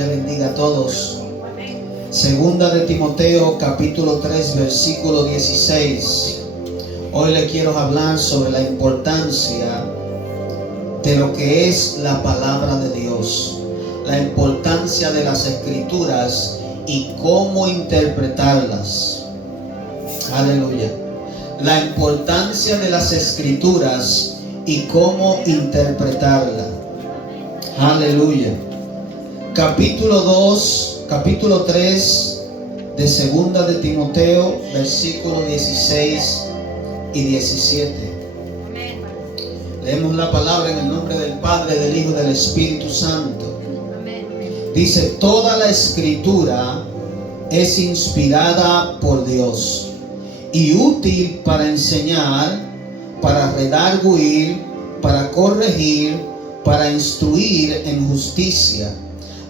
le bendiga a todos. Segunda de Timoteo, capítulo 3, versículo 16. Hoy le quiero hablar sobre la importancia de lo que es la palabra de Dios, la importancia de las escrituras y cómo interpretarlas. Aleluya. La importancia de las escrituras y cómo interpretarla. Aleluya. Capítulo 3 de Segunda de Timoteo, versículos 16 y 17. Leemos la palabra en el nombre del Padre, del Hijo y del Espíritu Santo. Dice: toda la escritura es inspirada por Dios y útil para enseñar, para redarguir, para corregir, para instruir en justicia,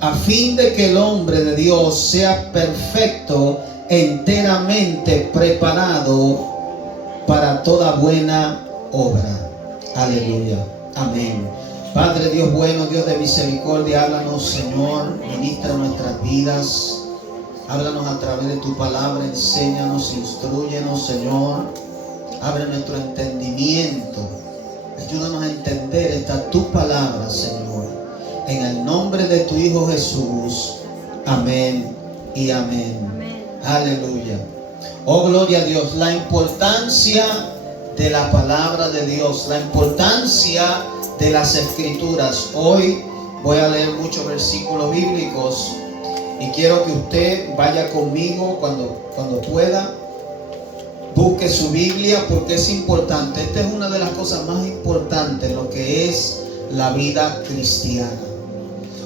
a fin de que el hombre de Dios sea perfecto, enteramente preparado para toda buena obra. Aleluya. Amén. Padre Dios bueno, Dios de misericordia, háblanos, Señor, ministra nuestras vidas. Háblanos a través de tu palabra, enséñanos, instrúyenos, Señor. Abre nuestro entendimiento. Ayúdanos a entender esta tu palabra, Señor. En el nombre de tu Hijo Jesús. Amén y amén. Aleluya. Oh, gloria a Dios. La importancia de la palabra de Dios, la importancia de las escrituras. Hoy voy a leer muchos versículos bíblicos y quiero que usted vaya conmigo cuando pueda. Busque su Biblia porque es importante. Esta es una de las cosas más importantes en lo que es la vida cristiana.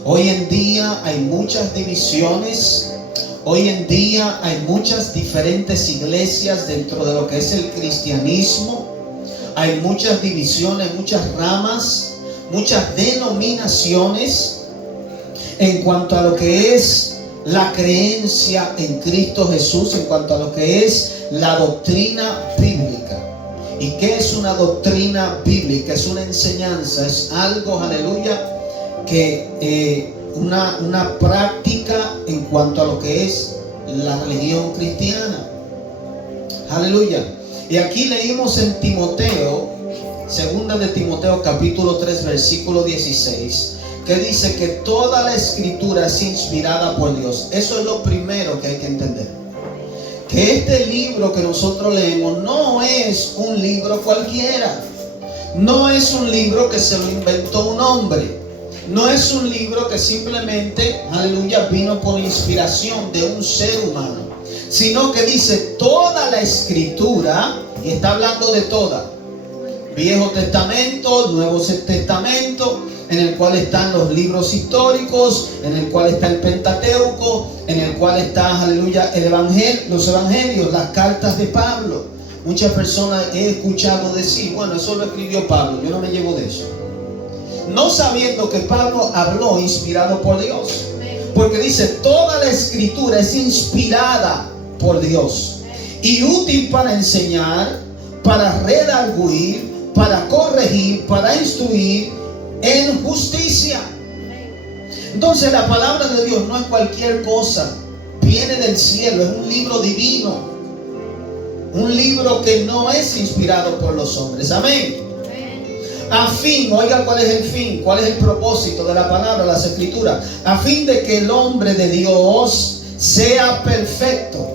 Hoy en día hay muchas divisiones. Hoy en día hay muchas diferentes iglesias dentro de lo que es el cristianismo. Hay muchas divisiones, muchas ramas, muchas denominaciones en cuanto a lo que es la creencia en Cristo Jesús, en cuanto a lo que es la doctrina bíblica. ¿Y qué es una doctrina bíblica? Es una enseñanza, es algo, aleluya, que una práctica en cuanto a lo que es la religión cristiana. Aleluya. Y aquí leímos en Timoteo, segunda de Timoteo, capítulo 3, versículo 16, que dice que toda la escritura es inspirada por Dios. Eso es lo primero que hay que entender. Que este libro que nosotros leemos no es un libro cualquiera. No es un libro que se lo inventó un hombre. No es un libro que simplemente, aleluya, vino por inspiración de un ser humano. Sino que dice toda la escritura, y está hablando de toda. Viejo Testamento, Nuevo Testamento, en el cual están los libros históricos, en el cual está el Pentateuco, en el cual está, aleluya, los evangelios, las cartas de Pablo. Muchas personas he escuchado decir, bueno, eso lo escribió Pablo, yo no me llevo de eso. No sabiendo que Pablo habló inspirado por Dios. Porque dice, toda la escritura es inspirada por Dios y útil para enseñar, para redarguir, para corregir, para instruir en justicia. Entonces la palabra de Dios no es cualquier cosa, viene del cielo, es un libro divino, un libro que no es inspirado por los hombres. Amén. A fin, oiga cuál es el fin, cuál es el propósito de la palabra, las escrituras, a fin de que el hombre de Dios sea perfecto.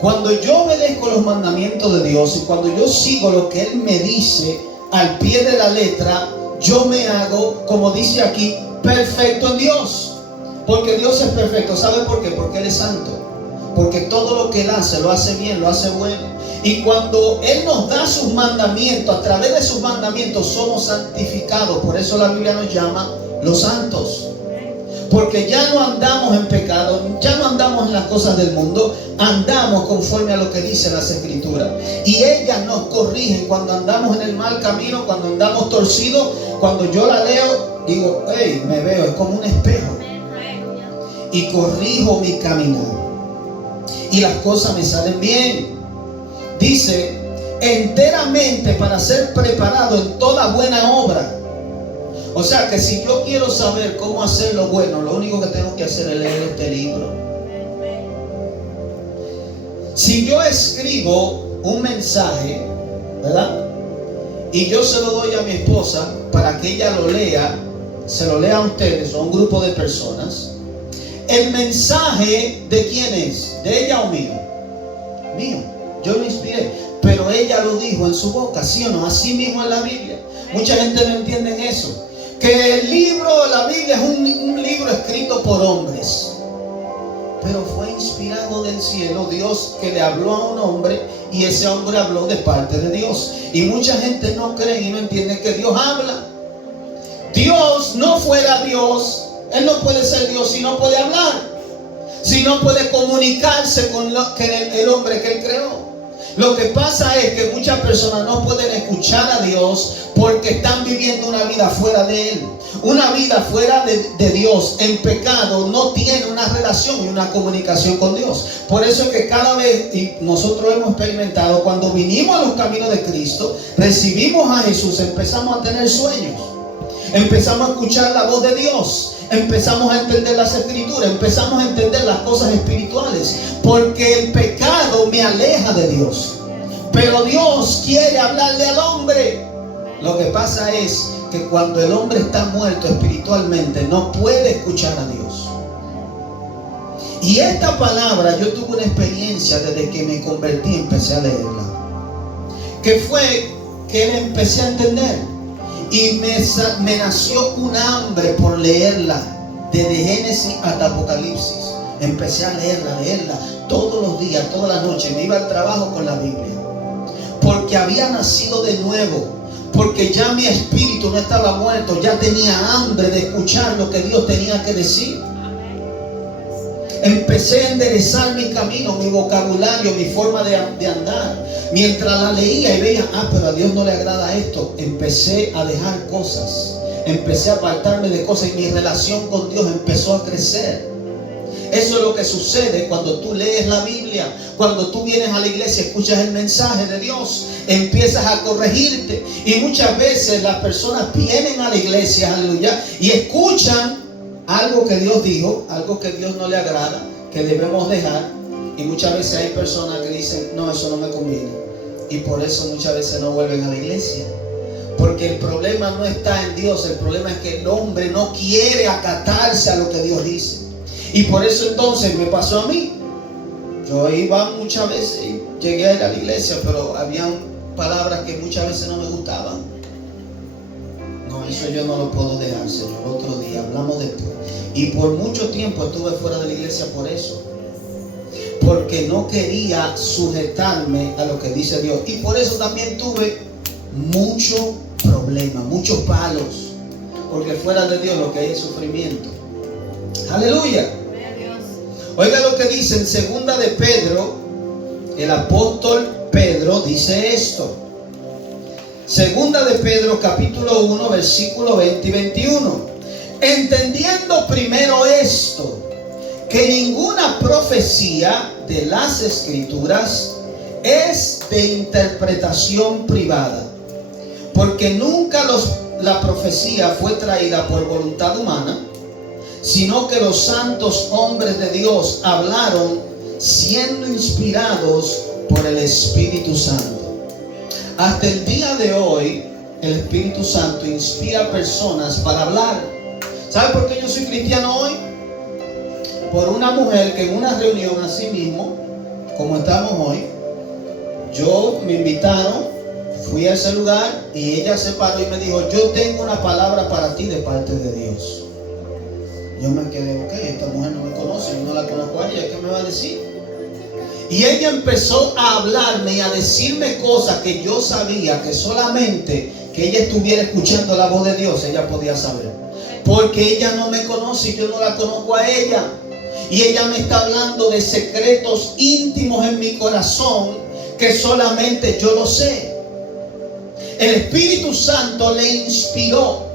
Cuando yo obedezco los mandamientos de Dios y cuando yo sigo lo que Él me dice al pie de la letra, yo me hago, como dice aquí, perfecto en Dios. Porque Dios es perfecto. ¿Sabe por qué? Porque Él es santo. Porque todo lo que Él hace, lo hace bien, lo hace bueno. Y cuando Él nos da sus mandamientos, a través de sus mandamientos somos santificados. Por eso la Biblia nos llama los santos. Porque ya no andamos en pecado, ya no andamos en las cosas del mundo, andamos conforme a lo que dicen las escrituras. Y ellas nos corrigen cuando andamos en el mal camino, cuando andamos torcidos. Cuando yo la leo, digo, hey, me veo, es como un espejo. Y corrijo mi caminar. Y las cosas me salen bien. Dice, enteramente para ser preparado en toda buena obra. O sea que si yo quiero saber cómo hacer lo bueno, lo único que tengo hacer es leer este libro. Si yo escribo un mensaje, ¿verdad? Y yo se lo doy a mi esposa para que ella lo lea, se lo lea a ustedes o a un grupo de personas. ¿El mensaje de quién es? ¿De ella o mío? Mío. Yo lo inspiré, pero ella lo dijo en su boca, ¿sí o no? Así mismo en la Biblia. Mucha gente no entiende eso. Que el libro, la Biblia es un libro escrito por hombres, pero fue inspirado del cielo, Dios que le habló a un hombre y ese hombre habló de parte de Dios. Y mucha gente no cree y no entiende que Dios habla. Dios no fuera Dios, Él no puede ser Dios si no puede hablar, si no puede comunicarse con el hombre que Él creó. Lo que pasa es que muchas personas no pueden escuchar a Dios porque están viviendo una vida fuera de Él. Una vida fuera de Dios, en pecado, no tiene una relación y una comunicación con Dios. Por eso es que cada vez, y nosotros hemos experimentado, cuando vinimos a los caminos de Cristo, recibimos a Jesús, empezamos a tener sueños. Empezamos a escuchar la voz de Dios. Empezamos a entender las escrituras. Empezamos a entender las cosas espirituales. Porque el pecado me aleja de Dios. Pero Dios quiere hablarle al hombre. Lo que pasa es que cuando el hombre está muerto espiritualmente, no puede escuchar a Dios. Y esta palabra, yo tuve una experiencia desde que me convertí, empecé a leerla. Que fue que empecé a entender. Y me nació un hambre por leerla, desde Génesis hasta Apocalipsis. Empecé a leerla todos los días, todas las noches. Me iba al trabajo con la Biblia, porque había nacido de nuevo, porque ya mi espíritu no estaba muerto, ya tenía hambre de escuchar lo que Dios tenía que decir. Empecé a enderezar mi camino, mi vocabulario, mi forma de andar. Mientras la leía y veía, pero a Dios no le agrada esto, empecé a dejar cosas, empecé a apartarme de cosas y mi relación con Dios empezó a crecer. Eso es lo que sucede cuando tú lees la Biblia. Cuando tú vienes a la iglesia, escuchas el mensaje de Dios, empiezas a corregirte. Y muchas veces las personas vienen a la iglesia, aleluya, y escuchan algo que Dios dijo, algo que Dios no le agrada, que debemos dejar. Y muchas veces hay personas que dicen, no, eso no me conviene. Y por eso muchas veces no vuelven a la iglesia. Porque el problema no está en Dios, el problema es que el hombre no quiere acatarse a lo que Dios dice. Y por eso entonces me pasó a mí. Yo iba muchas veces, llegué a ir a la iglesia, pero habían palabras que muchas veces no me gustaban. No, eso yo no lo puedo dejar, Señor. Otro día, hablamos después. Y por mucho tiempo estuve fuera de la iglesia por eso. Porque no quería sujetarme a lo que dice Dios. Y por eso también tuve mucho problema, muchos palos. Porque fuera de Dios lo que hay es sufrimiento. Aleluya. Oiga lo que dice en segunda de Pedro. El apóstol Pedro dice esto. Segunda de Pedro capítulo 1 versículo 20 y 21. Entendiendo primero esto, que ninguna profecía de las escrituras es de interpretación privada, porque nunca la profecía fue traída por voluntad humana, sino que los santos hombres de Dios hablaron siendo inspirados por el Espíritu Santo. Hasta el día de hoy, el Espíritu Santo inspira personas para hablar. ¿Sabe por qué yo soy cristiano hoy? Por una mujer que en una reunión así mismo, como estamos hoy, me invitaron, fui a ese lugar y ella se paró y me dijo, yo tengo una palabra para ti de parte de Dios. Yo me quedé, ok, esta mujer no me conoce, yo no la conozco a ella, ¿qué me va a decir? Y ella empezó a hablarme y a decirme cosas que yo sabía que solamente que ella estuviera escuchando la voz de Dios, ella podía saber. Porque ella no me conoce y yo no la conozco a ella. Y ella me está hablando de secretos íntimos en mi corazón que solamente yo lo sé. El Espíritu Santo le inspiró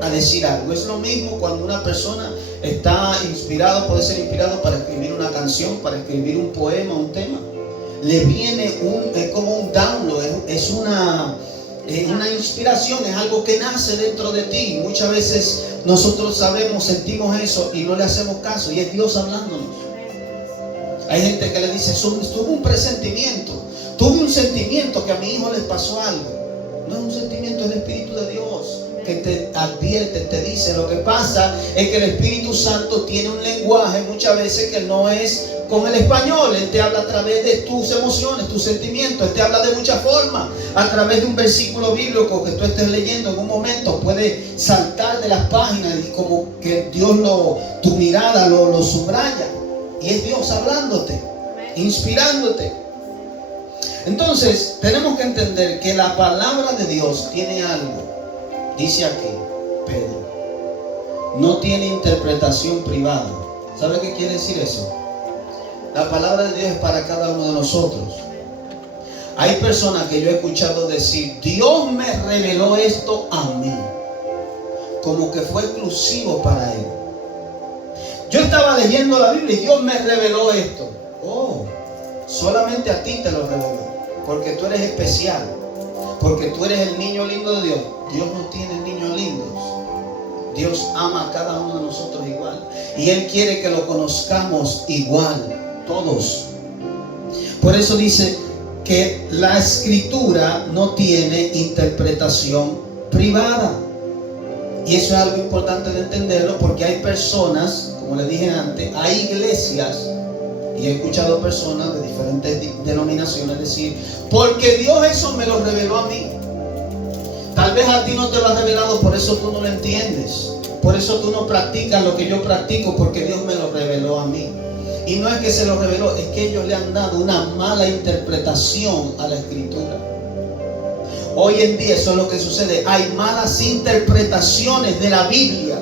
a decir algo. Es lo mismo cuando una persona está inspirado, puede ser inspirado para escribir una canción, para escribir un poema, un tema. Le viene es como un download, es Una inspiración es algo que nace dentro de ti. Muchas veces nosotros sabemos, sentimos eso y no le hacemos caso, y es Dios hablándonos. Hay gente que le dice, tuve un presentimiento, tuve un sentimiento que a mi hijo le pasó algo. No es un sentimiento, es el Espíritu de Dios que te advierte, te dice. Lo que pasa es que el Espíritu Santo tiene un lenguaje muchas veces que no es con el español. Él te habla a través de tus emociones, tus sentimientos. Él te habla de muchas formas. A través de un versículo bíblico que tú estés leyendo en un momento, puede saltar de las páginas y como que Dios tu mirada lo subraya. Y es Dios hablándote, inspirándote. Entonces, tenemos que entender que la palabra de Dios tiene algo. Dice aquí, Pedro, no tiene interpretación privada. ¿Sabe qué quiere decir eso? La palabra de Dios es para cada uno de nosotros. Hay personas que yo he escuchado decir, Dios me reveló esto a mí, como que fue exclusivo para él. Yo estaba leyendo la Biblia y Dios me reveló esto. Oh, solamente a ti te lo reveló, porque tú eres especial, porque tú eres el niño lindo de Dios. Dios no tiene niños lindos. Dios ama a cada uno de nosotros igual, y Él quiere que lo conozcamos igual, todos. Por eso dice que la Escritura no tiene interpretación privada. Y eso es algo importante de entenderlo, porque hay personas, como les dije antes, hay iglesias, y he escuchado personas de diferentes denominaciones decir, porque Dios eso me lo reveló a mí. Tal vez a ti no te lo ha revelado, por eso tú no lo entiendes. Por eso tú no practicas lo que yo practico, porque Dios me lo reveló a mí. Y no es que se lo reveló, es que ellos le han dado una mala interpretación a la Escritura. Hoy en día eso es lo que sucede. Hay malas interpretaciones de la Biblia.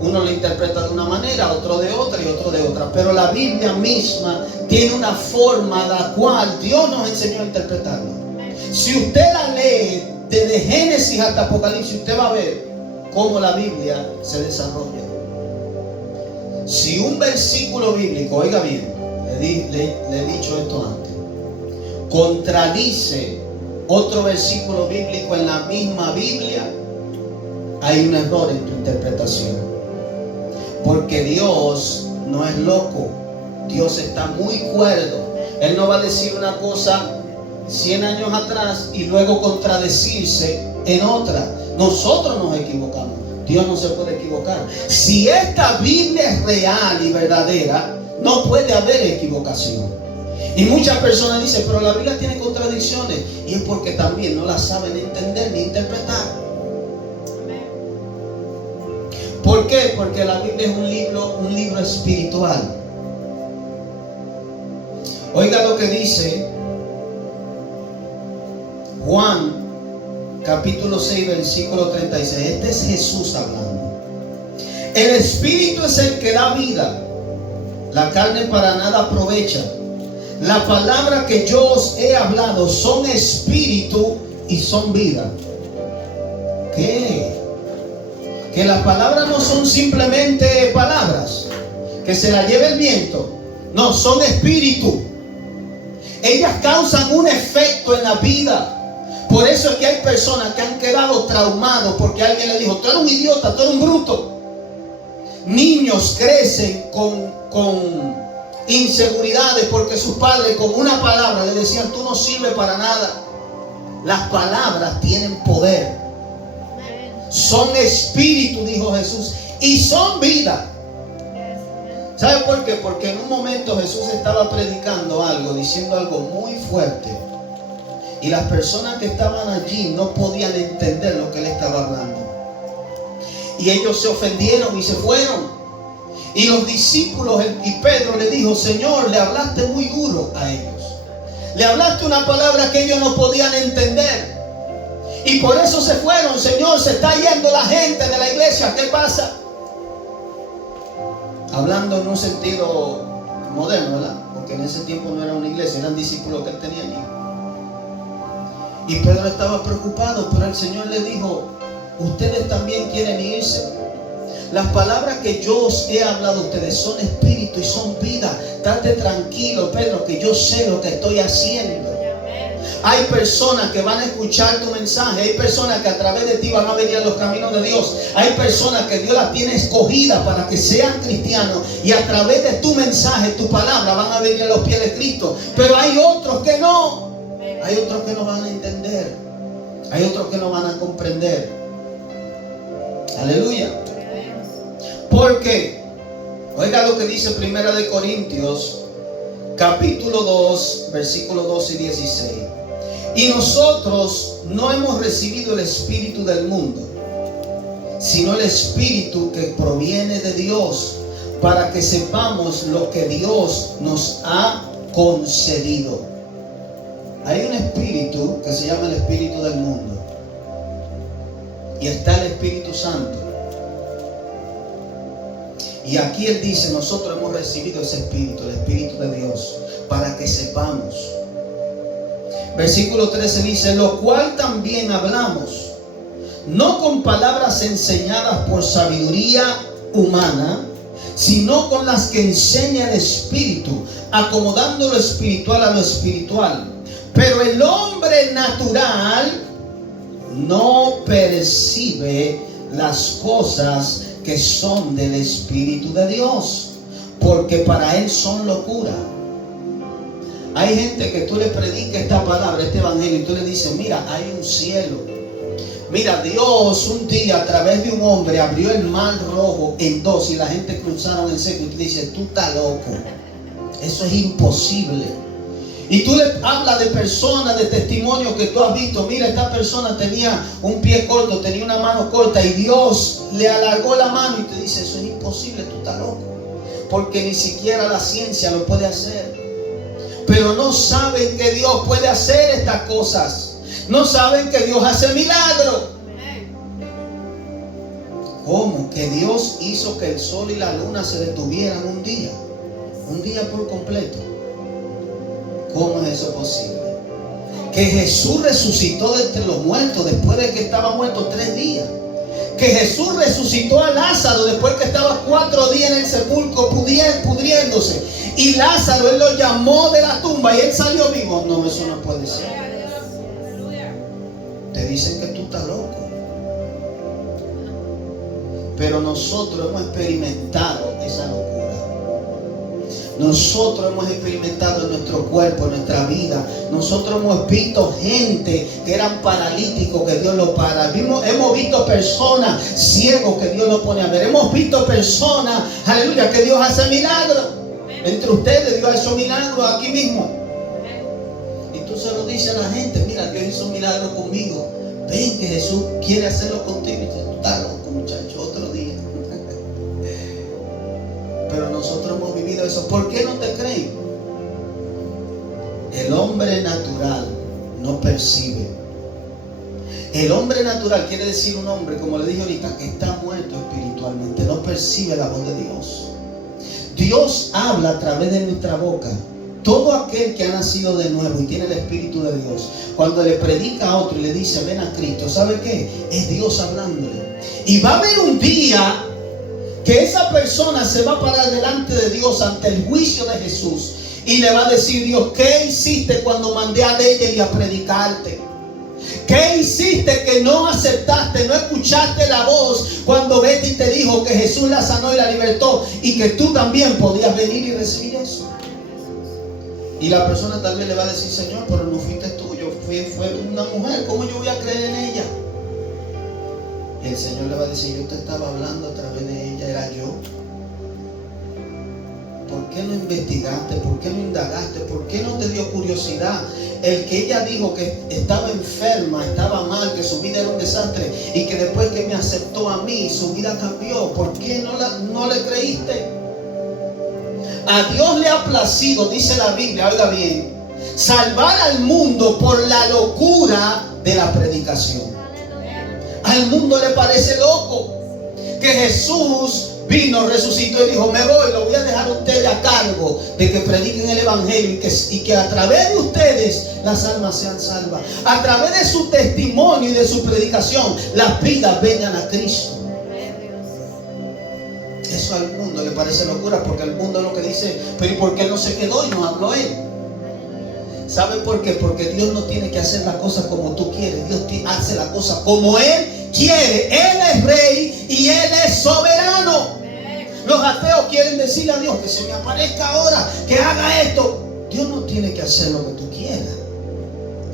Uno lo interpreta de una manera, otro de otra y otro de otra. Pero la Biblia misma tiene una forma la cual Dios nos enseñó a interpretarla. Si usted la lee desde Génesis hasta Apocalipsis, usted va a ver cómo la Biblia se desarrolla. Si un versículo bíblico, oiga bien, le he dicho esto antes, contradice otro versículo bíblico en la misma Biblia, hay un error en tu interpretación. Porque Dios no es loco. Dios está muy cuerdo. Él no va a decir una cosa 100 años atrás y luego contradecirse en otra. Nosotros nos equivocamos. Dios no se puede equivocar. Si esta Biblia es real y verdadera, no puede haber equivocación. Y muchas personas dicen, pero la Biblia tiene contradicciones. Y es porque también no la saben entender ni interpretar. ¿Por qué? Porque la Biblia es un libro espiritual. Oiga lo que dice Juan capítulo 6 versículo 36. Este es Jesús hablando. El Espíritu es el que da vida, la carne para nada aprovecha. La palabra que yo os he hablado son espíritu y son vida. ¿Qué? Que las palabras no son simplemente palabras que se las lleve el viento. No, son espíritu. Ellas causan un efecto en la vida. Por eso es que hay personas que han quedado traumados porque alguien le dijo, tú eres un idiota, tú eres un bruto. Niños crecen con inseguridades porque sus padres con una palabra le decían, tú no sirves para nada. Las palabras tienen poder. Son espíritu, dijo Jesús, y son vida. ¿Sabe por qué? Porque en un momento Jesús estaba predicando algo, diciendo algo muy fuerte, y las personas que estaban allí no podían entender lo que él estaba hablando, y ellos se ofendieron y se fueron. Y los discípulos y Pedro le dijo, Señor, le hablaste muy duro a ellos, le hablaste una palabra que ellos no podían entender. Y por eso se fueron. Señor, se está yendo la gente de la iglesia. ¿Qué pasa? Hablando en un sentido moderno, ¿verdad? Porque en ese tiempo no era una iglesia, eran discípulos que él tenía allí. Y Pedro estaba preocupado, pero el Señor le dijo, ¿ustedes también quieren irse? Las palabras que yo os he hablado a ustedes son espíritu y son vida. Date tranquilo, Pedro, que yo sé lo que estoy haciendo. Hay personas que van a escuchar tu mensaje. Hay personas que a través de ti van a venir a los caminos de Dios. Hay personas que Dios las tiene escogidas para que sean cristianos. Y a través de tu mensaje, tu palabra, van a venir a los pies de Cristo. Pero hay otros que no. Hay otros que no van a entender. Hay otros que no van a comprender. Aleluya. Porque, oiga lo que dice Primera de Corintios, capítulo 2, versículos 12 y 16. Y nosotros no hemos recibido el espíritu del mundo, sino el espíritu que proviene de Dios, para que sepamos lo que Dios nos ha concedido. Hay un espíritu que se llama el espíritu del mundo, y está el Espíritu Santo. Y aquí Él dice, nosotros hemos recibido ese espíritu, el espíritu de Dios, para que sepamos. Versículo 13 dice, lo cual también hablamos, no con palabras enseñadas por sabiduría humana, sino con las que enseña el Espíritu, acomodando lo espiritual a lo espiritual. Pero el hombre natural no percibe las cosas que son del Espíritu de Dios, porque para él son locura. Hay gente que tú le predicas esta palabra, este evangelio, y tú le dices, mira, hay un cielo. Mira, Dios un día a través de un hombre abrió el mar rojo en dos y la gente cruzaron en seco. Y tú dices, tú estás loco. Eso es imposible. Y tú le hablas de personas, de testimonios que tú has visto. Mira, esta persona tenía un pie corto, tenía una mano corta y Dios le alargó la mano y te dice, eso es imposible, tú estás loco. Porque ni siquiera la ciencia lo puede hacer. Pero no saben que Dios puede hacer estas cosas. No saben que Dios hace milagros. ¿Cómo? Que Dios hizo que el sol y la luna se detuvieran un día por completo. ¿Cómo es eso posible? Que Jesús resucitó de entre los muertos después de que estaba muerto 3 días. Que Jesús resucitó a Lázaro después que estaba 4 días en el sepulcro pudriéndose. Y Lázaro, él lo llamó de la tumba y él salió vivo. No, eso no puede ser. Te dicen que tú estás loco. Pero nosotros hemos experimentado esa locura. Nosotros hemos experimentado en nuestro cuerpo, en nuestra vida. Nosotros hemos visto gente que eran paralíticos, que Dios los para. Hemos visto personas ciegos que Dios los pone a ver. Hemos visto personas, aleluya, que Dios hace milagros. Entre ustedes Dios hizo milagros aquí mismo. Y tú se lo dices a la gente, mira, Dios hizo un milagro conmigo. Ven que Jesús quiere hacerlo contigo. Y dices, tú estás loco, muchacho, otro día. Pero nosotros hemos vivido eso. ¿Por qué no te creen? El hombre natural no percibe. El hombre natural quiere decir un hombre, como le dije ahorita, que está muerto espiritualmente. No percibe la voz de Dios. Dios habla a través de nuestra boca. Todo aquel que ha nacido de nuevo y tiene el Espíritu de Dios, cuando le predica a otro y le dice, ven a Cristo, ¿sabe qué? Es Dios hablándole. Y va a haber un día que esa persona se va a parar delante de Dios ante el juicio de Jesús y le va a decir, Dios, ¿qué hiciste cuando mandé a Deyel a predicarte? ¿Qué hiciste que no aceptaste, no escuchaste la voz cuando Betty te dijo que Jesús la sanó y la libertó y que tú también podías venir y recibir eso? Y la persona tal vez le va a decir, Señor, pero no fuiste tú, fue una mujer, ¿cómo yo voy a creer en ella? Y el Señor le va a decir, yo te estaba hablando a través de ella, era yo. ¿Por qué no investigaste? ¿Por qué no indagaste? ¿Por qué no te dio curiosidad? El que ella dijo que estaba enferma, estaba mal, que su vida era un desastre y que después que me aceptó a mí, su vida cambió. ¿Por qué no le creíste? A Dios le ha placido, dice la Biblia, oiga bien, salvar al mundo por la locura de la predicación. Al mundo le parece loco que Jesús vino, resucitó y dijo, me voy, lo voy a dejar a ustedes a cargo de que prediquen el evangelio y que a través de ustedes las almas sean salvas. A través de su testimonio y de su predicación las vidas vengan a Cristo. Eso al mundo le parece locura, porque el mundo es lo que dice, pero ¿y por qué no se quedó y no habló él? ¿Sabe por qué? Porque Dios no tiene que hacer la cosa como tú quieres. Dios hace la cosa como Él quiere. Él es rey y Él es soberano. Los ateos quieren decirle a Dios que se me aparezca ahora, que haga esto. Dios no tiene que hacer lo que tú quieras.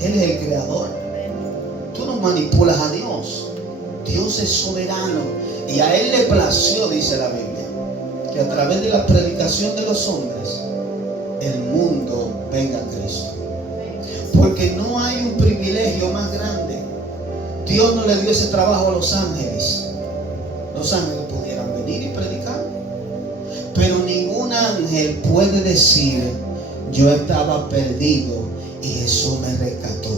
Él es el creador. Tú no manipulas a Dios. Dios es soberano. Y a Él le plació, dice la Biblia, que a través de la predicación de los hombres el mundo venga a Cristo. Porque no hay un privilegio más grande. Dios no le dio ese trabajo a los ángeles. Los ángeles pudieran venir y predicar, pero ningún ángel puede decir: yo estaba perdido y Jesús me rescató.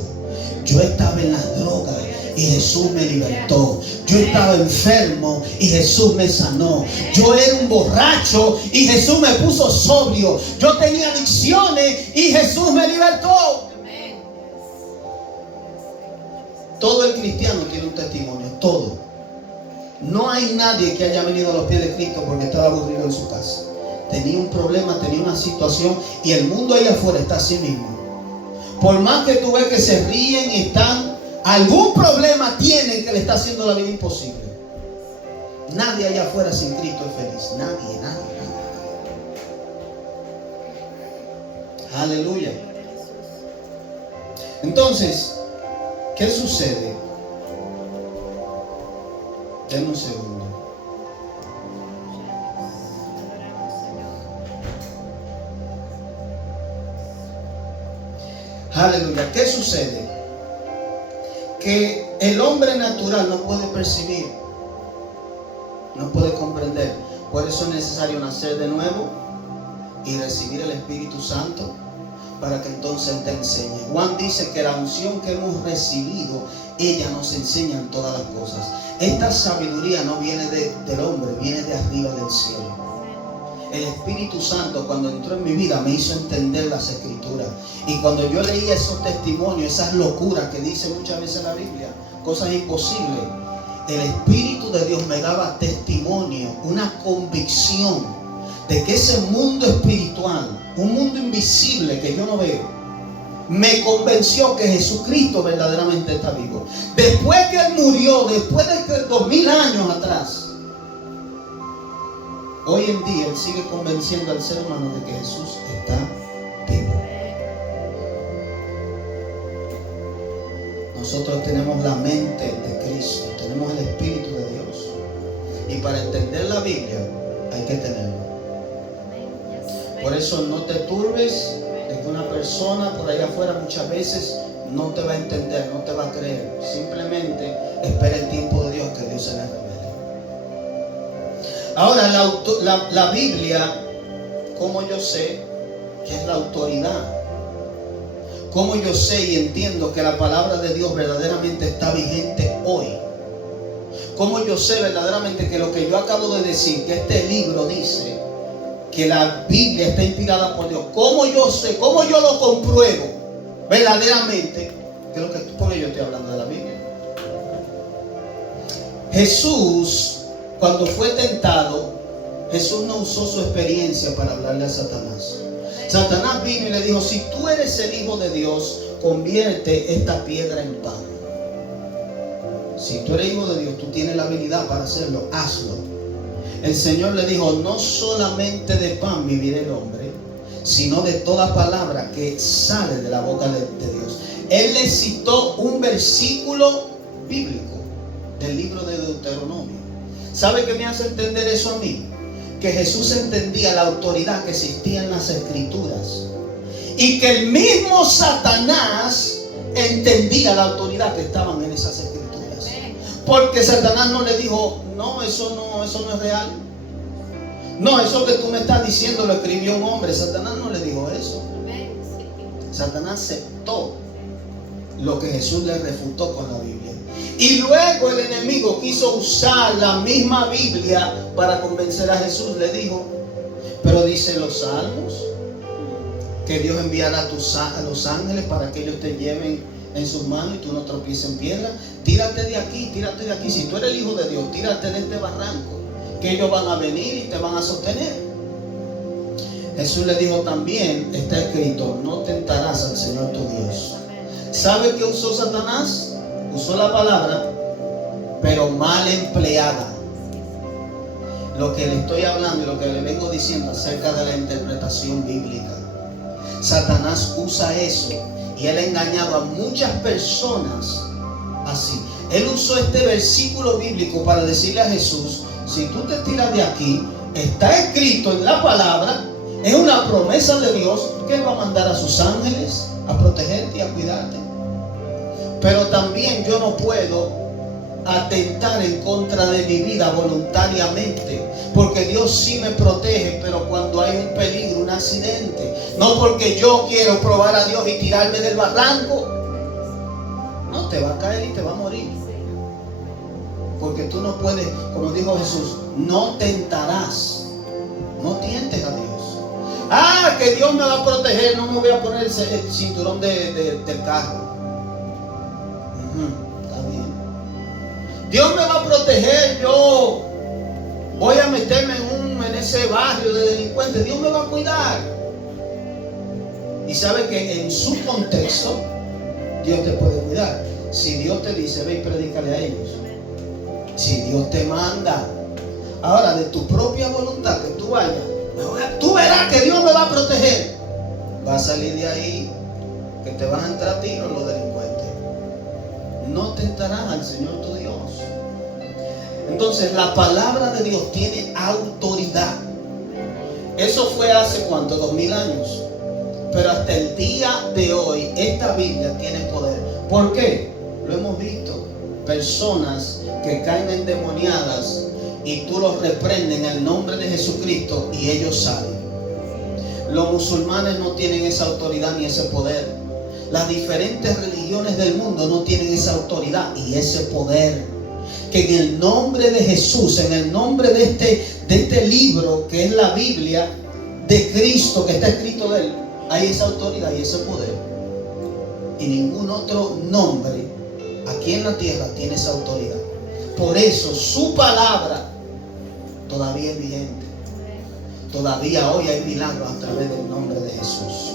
Yo estaba en las drogas y Jesús me libertó. Yo estaba enfermo y Jesús me sanó. Yo era un borracho y Jesús me puso sobrio. Yo tenía adicciones y Jesús me libertó. Todo el cristiano tiene un testimonio, todo. No hay nadie que haya venido a los pies de Cristo porque estaba aburrido en su casa. Tenía un problema, tenía una situación, y el mundo ahí afuera está así mismo. Por más que tú ves que se ríen y están, algún problema tienen que le está haciendo la vida imposible. Nadie allá afuera sin Cristo es feliz. Nadie. Aleluya. Entonces, ¿qué sucede? Denme un segundo. Aleluya. ¿Qué sucede? Que el hombre natural no puede percibir, no puede comprender. Por eso es necesario nacer de nuevo y recibir el Espíritu Santo, para que entonces Él te enseñe. Juan dice que la unción que hemos recibido, ella nos enseña en todas las cosas. Esta sabiduría no viene del hombre, viene de arriba del cielo. El Espíritu Santo, cuando entró en mi vida, me hizo entender las Escrituras. Y cuando yo leía esos testimonios, esas locuras que dice muchas veces la Biblia, cosas imposibles, el Espíritu de Dios me daba testimonio, una convicción de que ese mundo espiritual, un mundo invisible que yo no veo, me convenció que Jesucristo verdaderamente está vivo. Después que Él murió, después de 2000 años atrás, hoy en día Él sigue convenciendo al ser humano de que Jesús está vivo. Nosotros tenemos la mente de Cristo, tenemos el Espíritu de Dios. Y para entender la Biblia hay que tenerlo. Por eso no te turbes de que una persona por allá afuera muchas veces no te va a entender, no te va a creer. Simplemente espera el tiempo de Dios, que Dios se le revele. Ahora, la Biblia, ¿cómo yo sé que es la autoridad? ¿Cómo yo sé y entiendo que la palabra de Dios verdaderamente está vigente hoy? ¿Cómo yo sé verdaderamente que lo que yo acabo de decir, que este libro dice que la Biblia está inspirada por Dios? ¿Cómo yo sé? ¿Cómo yo lo compruebo verdaderamente? Que lo que por ello estoy hablando de la Biblia. Jesús, cuando fue tentado, Jesús no usó su experiencia para hablarle a Satanás. Satanás vino y le dijo: si tú eres el Hijo de Dios, convierte esta piedra en pan. Si tú eres Hijo de Dios, tú tienes la habilidad para hacerlo, hazlo. El Señor le dijo: no solamente de pan vivirá el hombre, sino de toda palabra que sale de la boca de Dios. Él le citó un versículo bíblico del libro de Deuteronomio. ¿Sabe qué me hace entender eso a mí? Que Jesús entendía la autoridad que existía en las Escrituras, y que el mismo Satanás entendía la autoridad que estaban en esas Escrituras. Porque Satanás no le dijo: no, eso no es real. No, eso que tú me estás diciendo lo escribió un hombre. Satanás no le dijo eso. Satanás aceptó lo que Jesús le refutó con la Biblia. Y luego el enemigo quiso usar la misma Biblia para convencer a Jesús. Le dijo: pero dice los salmos que Dios enviará a los ángeles para que ellos te lleven en sus manos y tú no tropieces en piedra. Tírate de aquí, tírate de aquí. Si tú eres el Hijo de Dios, tírate de este barranco, que ellos van a venir y te van a sostener. Jesús le dijo también, está escrito, no tentarás al Señor tu Dios. ¿Sabe qué usó Satanás? Usó la palabra, pero mal empleada. Lo que le estoy hablando y lo que le vengo diciendo acerca de la interpretación bíblica. Satanás usa eso y él ha engañado a muchas personas así. Él usó este versículo bíblico para decirle a Jesús, si tú te tiras de aquí, está escrito en la palabra, es una promesa de Dios, que Él va a mandar a sus ángeles a protegerte y a cuidarte. Pero también yo no puedo atentar en contra de mi vida voluntariamente, porque Dios sí me protege, pero cuando hay un peligro, un accidente, no porque yo quiero probar a Dios y tirarme del barranco. No, te va a caer y te va a morir, porque tú no puedes, como dijo Jesús, no tentarás, no tientes a Dios. Ah, que Dios me va a proteger, no me voy a poner el cinturón del carro. Está bien. Dios me va a proteger, yo voy a meterme en ese barrio de delincuentes, Dios me va a cuidar. Y sabe que en su contexto Dios te puede cuidar. Si Dios te dice, ve y predícale a ellos. Si Dios te manda. Ahora, de tu propia voluntad, que tú vayas, tú verás que Dios me va a proteger. Va a salir de ahí que te van a entrar a tiros los delincuentes. No tentarás al Señor tu Dios. Entonces, la palabra de Dios tiene autoridad. Eso fue hace ¿cuánto? 2000 años. Pero hasta el día de hoy, esta Biblia tiene poder. ¿Por qué? Lo hemos visto. Personas que caen endemoniadas y tú los reprendes en el nombre de Jesucristo y ellos salen. Los musulmanes no tienen esa autoridad ni ese poder. Las diferentes religiones del mundo no tienen esa autoridad y ese poder. Que en el nombre de Jesús, en el nombre de este libro que es la Biblia de Cristo, que está escrito de Él, hay esa autoridad y ese poder. Y ningún otro nombre aquí en la tierra tiene esa autoridad. Por eso su palabra todavía es vigente. Todavía hoy hay milagros a través del nombre de Jesús.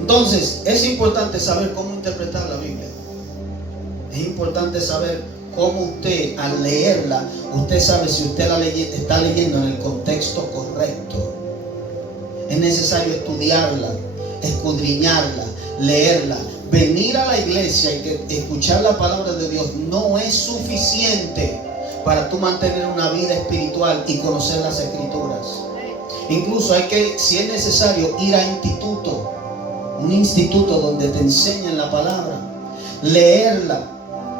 Entonces es importante saber cómo interpretar la Biblia. Es importante saber cómo usted, al leerla, usted sabe si usted está leyendo en el contexto correcto. Es necesario estudiarla, escudriñarla, leerla. Venir a la iglesia y escuchar la palabra de Dios no es suficiente para tú mantener una vida espiritual y conocer las escrituras. Incluso hay que, si es necesario, ir a un instituto donde te enseñen la palabra, leerla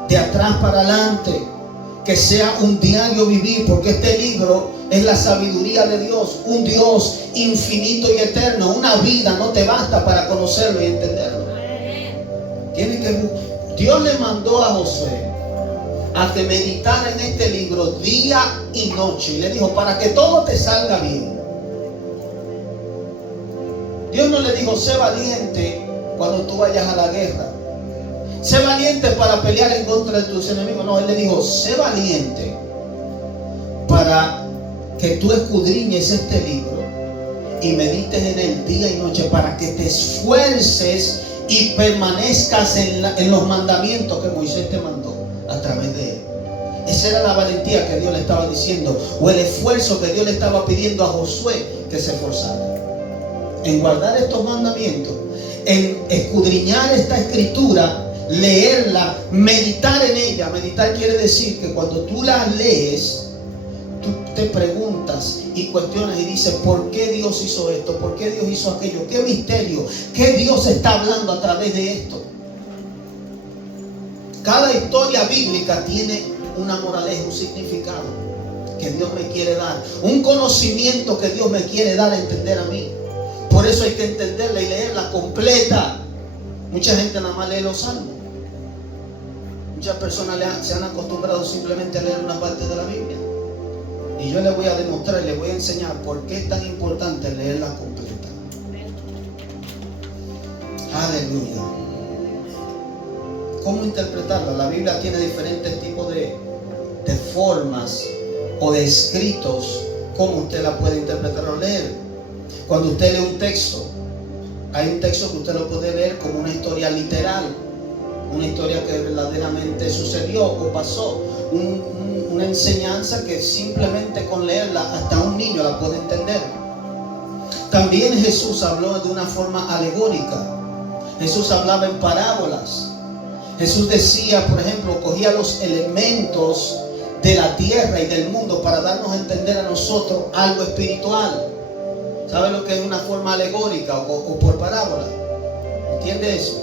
de atrás para adelante, que sea un diario vivir, porque este libro es la sabiduría de Dios, un Dios infinito y eterno. Una vida no te basta para conocerlo y entenderlo. Dios le mandó a Josué a que meditara en este libro día y noche, y le dijo, para que todo te salga bien. Dios no le dijo, sé valiente cuando tú vayas a la guerra, sé valiente para pelear en contra de tus enemigos. No, Él le dijo, sé valiente para que tú escudriñes este libro y medites en él día y noche, para que te esfuerces y permanezcas en los mandamientos que Moisés te mandó a través de él. Esa era la valentía que Dios le estaba diciendo, o el esfuerzo que Dios le estaba pidiendo a Josué que se esforzara en guardar estos mandamientos, en escudriñar esta escritura, leerla, meditar en ella. Meditar quiere decir que cuando tú la lees, tú te preguntas y cuestionas y dices, ¿por qué Dios hizo esto? ¿Por qué Dios hizo aquello? ¿Qué misterio? ¿Qué Dios está hablando a través de esto? Cada historia bíblica tiene una moraleja, un significado que Dios me quiere dar, un conocimiento que Dios me quiere dar a entender a mí. Por eso hay que entenderla y leerla completa. Mucha gente nada más lee los salmos. Muchas personas se han acostumbrado simplemente a leer una parte de la Biblia. Y yo les voy a demostrar, les voy a enseñar por qué es tan importante leerla completa. Aleluya. ¿Cómo interpretarla? La Biblia tiene diferentes tipos de formas o de escritos. ¿Cómo usted la puede interpretar o leer? Cuando usted lee un texto, hay un texto que usted lo puede leer como una historia literal, una historia que verdaderamente sucedió o pasó, una enseñanza que simplemente con leerla hasta un niño la puede entender. También Jesús habló de una forma alegórica. Jesús hablaba en parábolas. Jesús decía, por ejemplo, cogía los elementos de la tierra y del mundo para darnos a entender a nosotros algo espiritual. ¿Sabe lo que es una forma alegórica o por parábola? ¿Entiende eso?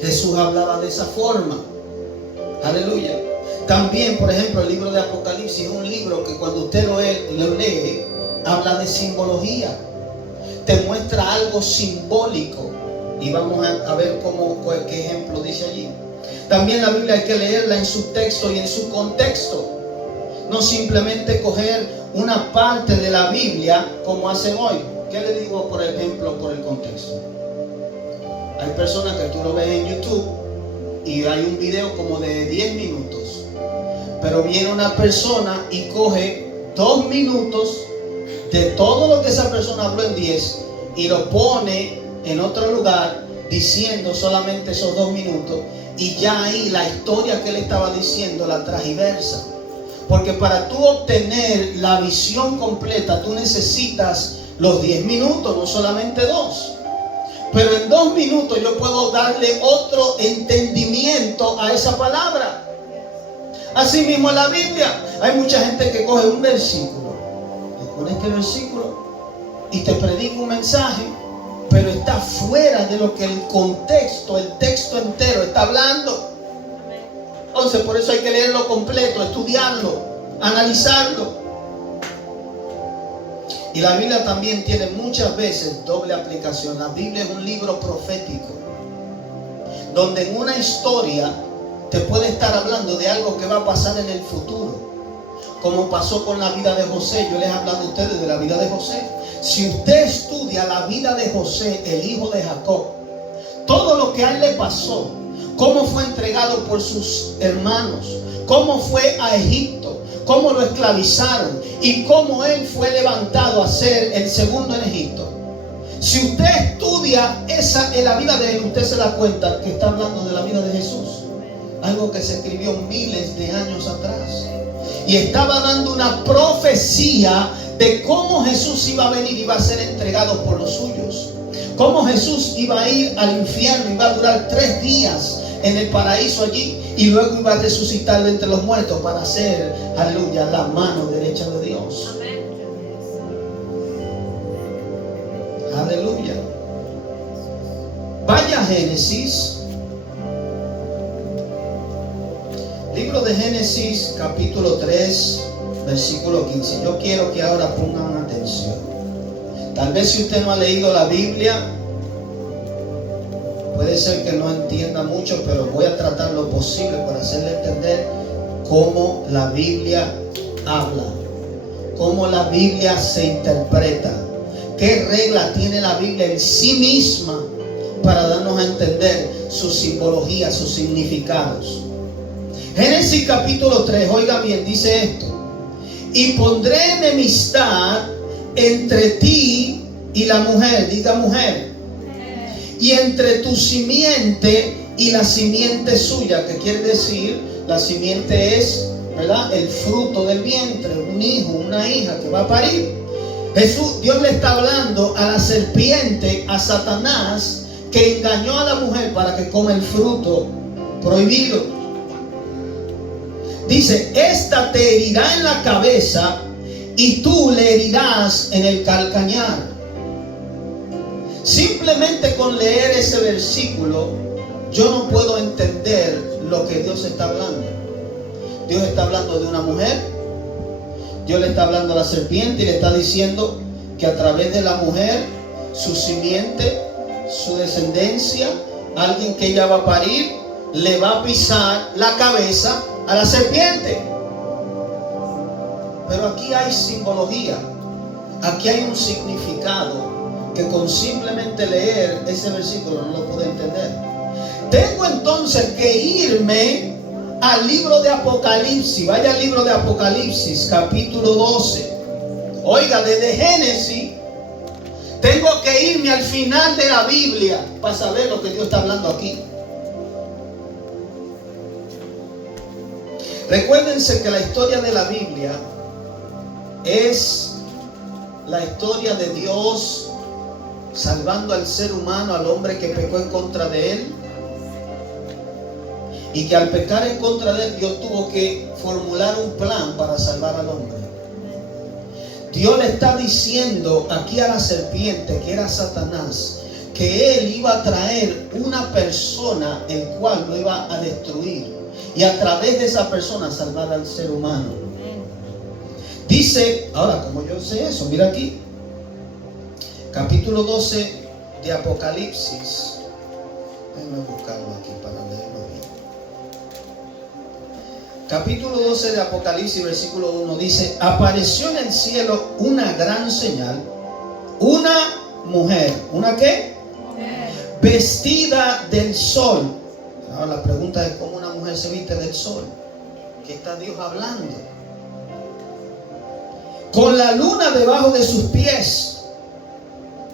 Jesús hablaba de esa forma. Aleluya. También, por ejemplo, el libro de Apocalipsis es un libro que cuando usted lo lee, habla de simbología. Te muestra algo simbólico. Y vamos a ver qué ejemplo dice allí. También la Biblia hay que leerla en su texto y en su contexto. No simplemente coger una parte de la Biblia como hacen hoy. ¿Qué le digo, por ejemplo, por el contexto? Hay personas que tú lo ves en YouTube y hay un video como de 10 minutos. Pero viene una persona y coge 2 minutos de todo lo que esa persona habló en 10 y lo pone en otro lugar diciendo solamente esos 2 minutos, y ya ahí la historia que él estaba diciendo la transversa. Porque para tú obtener la visión completa tú necesitas los 10 minutos, no solamente 2. Pero en 2 minutos yo puedo darle otro entendimiento a esa palabra. Así mismo en la Biblia hay mucha gente que coge un versículo, te pone este versículo y te predica un mensaje, pero está fuera de lo que el contexto, el texto entero está hablando. Entonces por eso hay que leerlo completo, estudiarlo, analizarlo. Y la Biblia también tiene muchas veces doble aplicación. La Biblia es un libro profético, donde en una historia te puede estar hablando de algo que va a pasar en el futuro, como pasó con la vida de José. Yo les he hablado a ustedes de la vida de José. Si usted estudia la vida de José, el hijo de Jacob, todo lo que a él le pasó, cómo fue entregado por sus hermanos, cómo fue a Egipto, cómo lo esclavizaron y cómo él fue levantado a ser el segundo en Egipto. Si usted estudia en la vida de él, usted se da cuenta que está hablando de la vida de Jesús, algo que se escribió miles de años atrás, y estaba dando una profecía de cómo Jesús iba a venir, iba a ser entregado por los suyos, cómo Jesús iba a ir al infierno, iba a durar 3 días en el paraíso allí, y luego iba a resucitar de entre los muertos para ser, aleluya, la mano derecha de Dios. Aleluya. Vaya a Génesis, libro de Génesis, capítulo 3, versículo 15. Yo quiero que ahora pongan atención. Tal vez si usted no ha leído la Biblia, puede ser que no entienda mucho, pero voy a tratar lo posible para hacerle entender cómo la Biblia habla, cómo la Biblia se interpreta, qué regla tiene la Biblia en sí misma para darnos a entender su simbología, sus significados. Génesis capítulo 3, oiga bien, dice esto: y pondré enemistad entre ti y la mujer, diga mujer, y entre tu simiente y la simiente suya, que quiere decir, la simiente es, ¿verdad?, el fruto del vientre, un hijo, una hija que va a parir. Dios le está hablando a la serpiente, a Satanás, que engañó a la mujer para que coma el fruto prohibido. Dice: esta te herirá en la cabeza y tú le herirás en el calcañar. Simplemente con leer ese versículo yo no puedo entender lo que Dios está hablando. Dios está hablando de una mujer, Dios le está hablando a la serpiente y le está diciendo que a través de la mujer, su simiente, su descendencia, alguien que ella va a parir, le va a pisar la cabeza a la serpiente. Pero aquí hay simbología, aquí hay un significado que con simplemente leer ese versículo no lo puedo entender. Tengo entonces que irme al libro de Apocalipsis. Vaya al libro de Apocalipsis, capítulo 12. Oiga, desde Génesis Tengo que irme al final de la Biblia para saber lo que Dios está hablando aquí. Recuérdense que la historia de la Biblia es la historia de Dios salvando al ser humano, al hombre que pecó en contra de él. Y que al pecar en contra de él, Dios tuvo que formular un plan para salvar al hombre. Dios le está diciendo aquí a la serpiente, que era Satanás, que él iba a traer una persona el cual lo iba a destruir. Y a través de esa persona salvar al ser humano. Dice, ahora como yo sé eso, mira aquí. Capítulo 12 de Apocalipsis. Déjenme buscarlo aquí para leerlo bien. Capítulo 12 de Apocalipsis, versículo 1 dice: apareció en el cielo una gran señal, una mujer, ¿una qué? Mujer. Vestida del sol. Ahora la pregunta es: ¿cómo una mujer se viste del sol? ¿Qué está Dios hablando? Con la luna debajo de sus pies.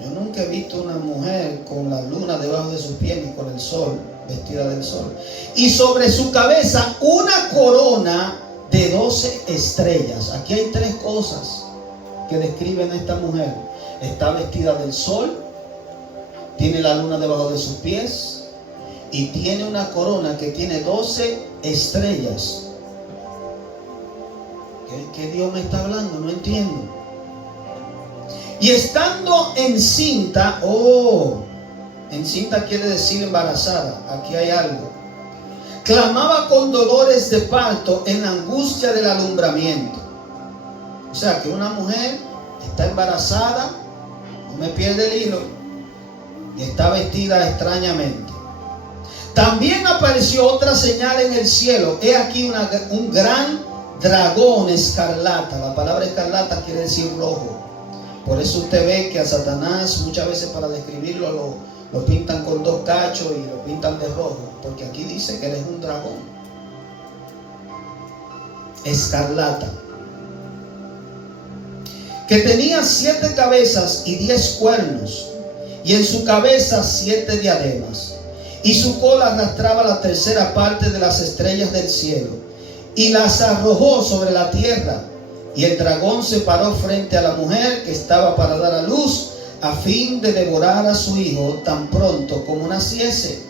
Yo nunca he visto una mujer con la luna debajo de sus pies ni con el sol, vestida del sol. Y sobre su cabeza una corona de 12 estrellas. Aquí hay tres cosas que describen a esta mujer. Está vestida del sol, tiene la luna debajo de sus pies y tiene una corona que tiene 12 estrellas. ¿Qué Dios me está hablando? No entiendo. Y estando encinta, encinta quiere decir embarazada, aquí hay algo. Clamaba con dolores de parto en la angustia del alumbramiento. O sea que una mujer está embarazada, no me pierde el hilo, y está vestida extrañamente. También apareció otra señal en el cielo. He aquí un gran dragón escarlata. La palabra escarlata quiere decir rojo. Por eso usted ve que a Satanás muchas veces para describirlo lo pintan con dos cachos y lo pintan de rojo. Porque aquí dice que él es un dragón. Escarlata. Que tenía 7 cabezas y 10 cuernos. Y en su cabeza 7 diademas. Y su cola arrastraba la tercera parte de las estrellas del cielo. Y las arrojó sobre la tierra. Y el dragón se paró frente a la mujer que estaba para dar a luz, a fin de devorar a su hijo tan pronto como naciese.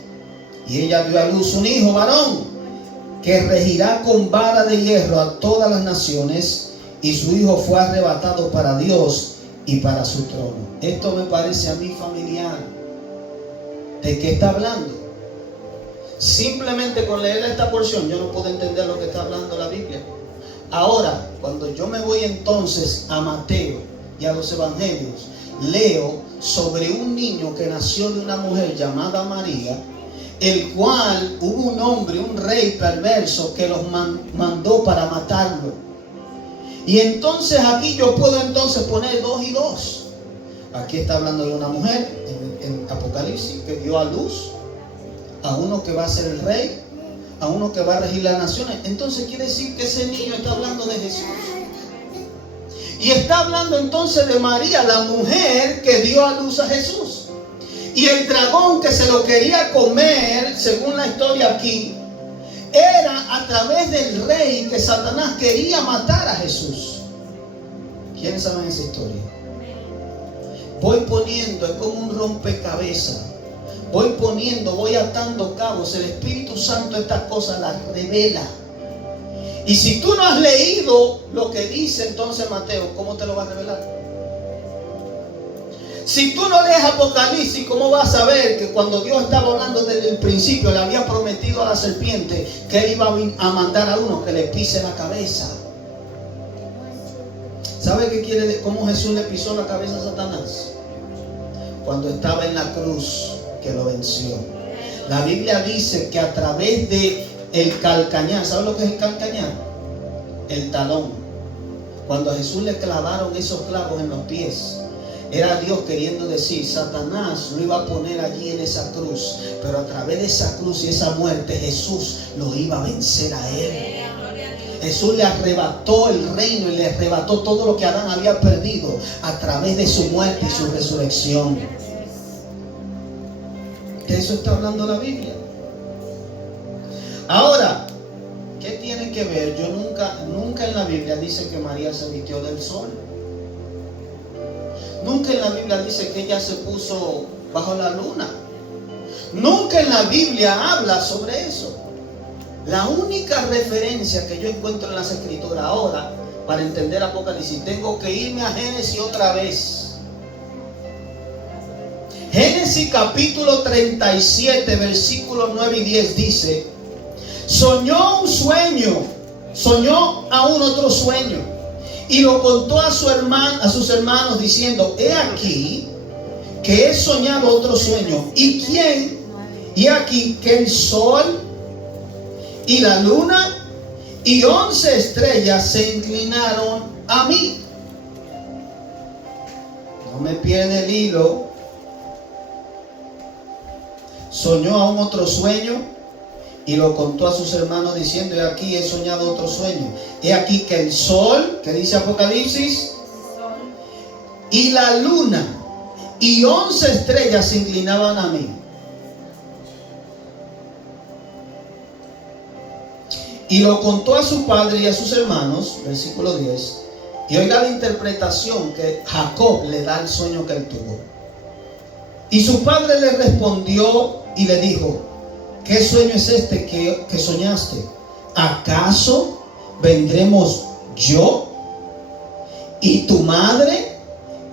Y ella dio a luz un hijo varón, que regirá con vara de hierro a todas las naciones, y su hijo fue arrebatado para Dios y para su trono. Esto me parece a mí familiar. ¿De qué está hablando? Simplemente con leer esta porción yo no puedo entender lo que está hablando la Biblia. Ahora, cuando yo me voy entonces a Mateo y a los evangelios, leo sobre un niño que nació de una mujer llamada María, el cual hubo un hombre, un rey perverso que los mandó para matarlo. Y entonces aquí yo puedo entonces poner 2 y 2. Aquí está hablando de una mujer en Apocalipsis que dio a luz a uno que va a ser el rey, a uno que va a regir las naciones. Entonces quiere decir que ese niño está hablando de Jesús. Y está hablando entonces de María, la mujer que dio a luz a Jesús. Y el dragón que se lo quería comer, según la historia aquí, era a través del rey que Satanás quería matar a Jesús. ¿Quiénes saben esa historia? Voy poniendo, es como un rompecabezas. Voy atando cabos. El Espíritu Santo estas cosas las revela. Y si tú no has leído lo que dice entonces Mateo, ¿cómo te lo va a revelar? Si tú no lees Apocalipsis, ¿cómo vas a saber que cuando Dios estaba hablando desde el principio, le había prometido a la serpiente que él iba a mandar a uno que le pise la cabeza? ¿Sabe qué quiere decir? ¿Cómo Jesús le pisó la cabeza a Satanás? Cuando estaba en la cruz, que lo venció. La Biblia dice que a través de el calcañar, ¿sabe lo que es el calcañar? El talón. Cuando a Jesús le clavaron esos clavos en los pies, era Dios queriendo decir: Satanás lo iba a poner allí en esa cruz, pero a través de esa cruz y esa muerte Jesús lo iba a vencer a él. Jesús le arrebató el reino y le arrebató todo lo que Adán había perdido a través de su muerte y su resurrección. De eso está hablando la Biblia. Ahora, ¿qué tiene que ver? Nunca en la Biblia dice que María se vistió del sol. Nunca en la Biblia dice que ella se puso bajo la luna. Nunca en la Biblia habla sobre eso. La única referencia que yo encuentro en las Escrituras ahora, para entender Apocalipsis, tengo que irme a Génesis otra vez. Génesis capítulo 37, versículos 9 y 10 dice: soñó un sueño, soñó aún otro sueño, y lo contó a sus hermanos diciendo: he aquí que he soñado otro sueño. ¿Y quién? Y aquí que el sol y la luna y 11 estrellas se inclinaron a mí. No me pierde el hilo. Soñó aún otro sueño y lo contó a sus hermanos diciendo: he aquí he soñado otro sueño. He aquí que el sol, que dice Apocalipsis, y la luna y 11 estrellas se inclinaban a mí. Y lo contó a su padre y a sus hermanos, versículo 10. Y oiga la interpretación que Jacob le da al sueño que él tuvo. Y su padre le respondió y le dijo: ¿qué sueño es este que soñaste? ¿Acaso vendremos yo y tu madre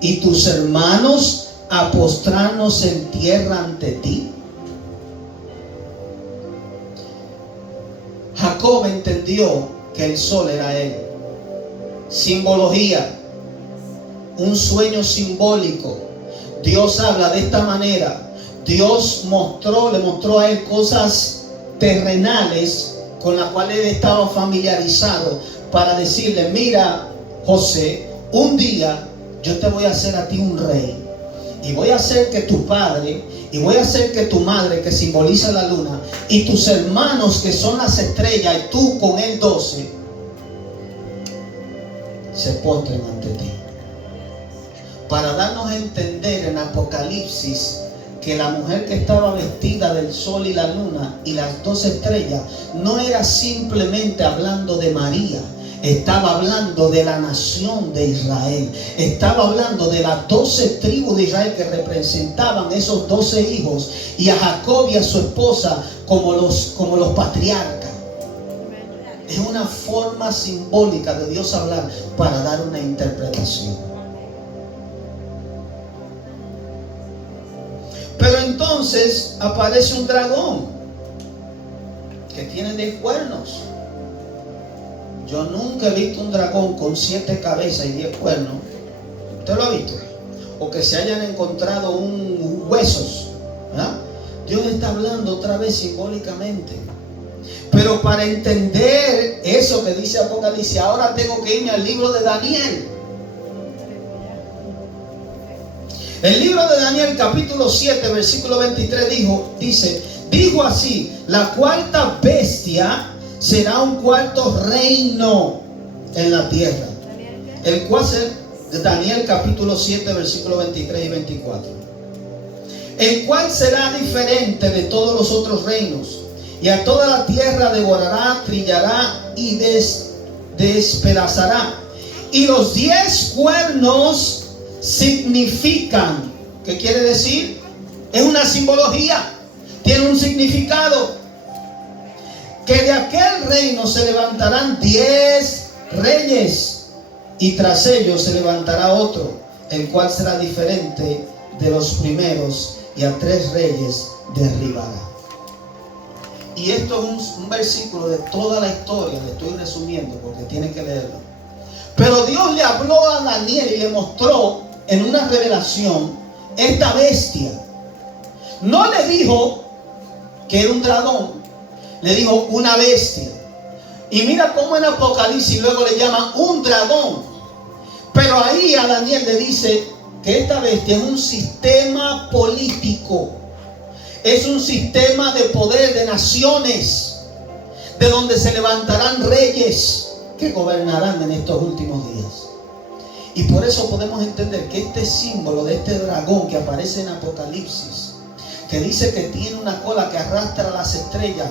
y tus hermanos a postrarnos en tierra ante ti? Jacob entendió que el sol era él. Simbología, un sueño simbólico. Dios habla de esta manera. Dios le mostró a él cosas terrenales con las cuales él estaba familiarizado, para decirle: mira, José, un día yo te voy a hacer a ti un rey, y voy a hacer que tu padre y voy a hacer que tu madre, que simboliza la luna, y tus hermanos, que son las estrellas, y tú con él 12, se postren ante ti. Para darnos a entender en Apocalipsis que la mujer que estaba vestida del sol y la luna y las 12 estrellas no era simplemente hablando de María. Estaba hablando de la nación de Israel. Estaba hablando de las 12 tribus de Israel que representaban esos 12 hijos, y a Jacob y a su esposa como los patriarcas. Es una forma simbólica de Dios hablar para dar una interpretación. Pero entonces aparece un dragón que tiene 10 cuernos. Yo nunca he visto un dragón con 7 cabezas y 10 cuernos. ¿Usted lo ha visto? O que se hayan encontrado huesos, ¿verdad? Dios está hablando otra vez simbólicamente. Pero para entender eso que dice Apocalipsis, ahora tengo que irme al libro de Daniel. El libro de Daniel, capítulo 7, versículo 23, dijo así: la cuarta bestia será un cuarto reino en la tierra. El cual es Daniel capítulo 7, versículo 23 y 24. El cual será diferente de todos los otros reinos, y a toda la tierra devorará, trillará y despedazará. Y los 10 cuernos significan, ¿qué quiere decir? Es una simbología, tiene un significado. Que de aquel reino se levantarán 10 reyes, y tras ellos se levantará otro, el cual será diferente de los primeros, y a 3 reyes derribará. Y esto es un versículo de toda la historia, le estoy resumiendo porque tienen que leerlo. Pero Dios le habló a Daniel y le mostró en una revelación esta bestia. No le dijo que era un dragón, le dijo una bestia. Y mira cómo en Apocalipsis luego le llaman un dragón. Pero ahí a Daniel le dice que esta bestia es un sistema político. Es un sistema de poder de naciones, de donde se levantarán reyes. que gobernarán en estos últimos días. Y por eso podemos entender que este símbolo de este dragón que aparece en Apocalipsis, que dice que tiene una cola que arrastra las estrellas,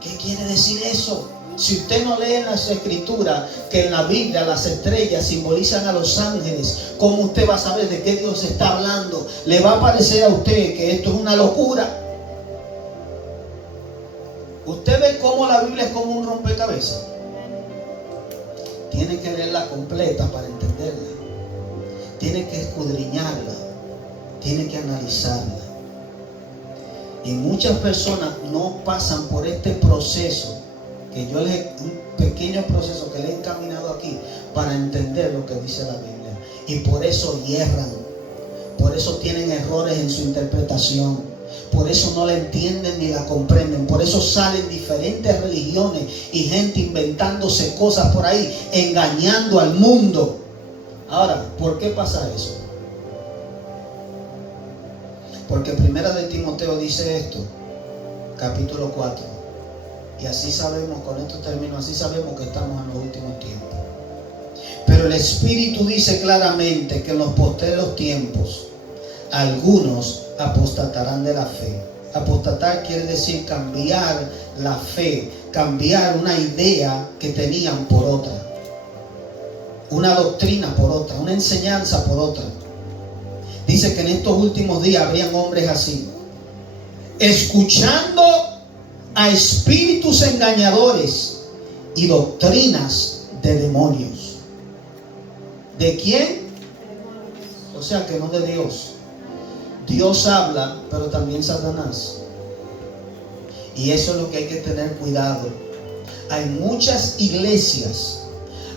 ¿qué quiere decir eso? Si usted no lee en las escrituras que en la Biblia las estrellas simbolizan a los ángeles, ¿cómo usted va a saber de qué Dios está hablando? Le va a parecer a usted que esto es una locura. Usted ve cómo la Biblia es como un rompecabezas. Tiene que leerla completa para entenderla. Tiene que escudriñarla. Tiene que analizarla. Y muchas personas no pasan por este proceso, que yo un pequeño proceso que le he encaminado aquí para entender lo que dice la Biblia. Y por eso hierran. Por eso tienen errores en su interpretación. Por eso no la entienden ni la comprenden. Por eso salen diferentes religiones y gente inventándose cosas por ahí, engañando al mundo. Ahora, ¿por qué pasa eso? Porque Primera de Timoteo dice esto, capítulo 4. Y así sabemos, con esto termino, así sabemos que estamos en los últimos tiempos. Pero el Espíritu dice claramente que en los postreros tiempos algunos apostatarán de la fe. Apostatar quiere decir cambiar la fe, cambiar una idea que tenían por otra, una doctrina por otra, una enseñanza por otra. Dice que en estos últimos días habrían hombres así, escuchando a espíritus engañadores y doctrinas de demonios. ¿De quién? O sea que no de Dios. Dios habla, pero también Satanás. Y eso es lo que hay que tener cuidado. Hay muchas iglesias,